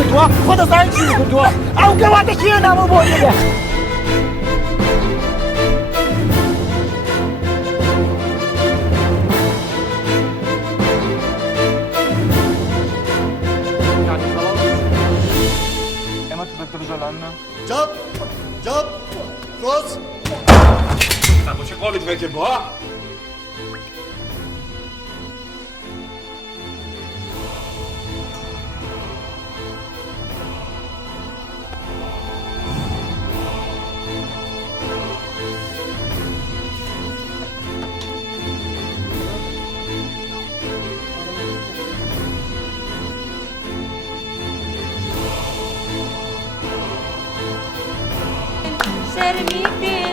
个多，或者3几个多，我给我的钱那么多的。Jump! Jump! Cross! Stavo cercando di fare boa. Şermite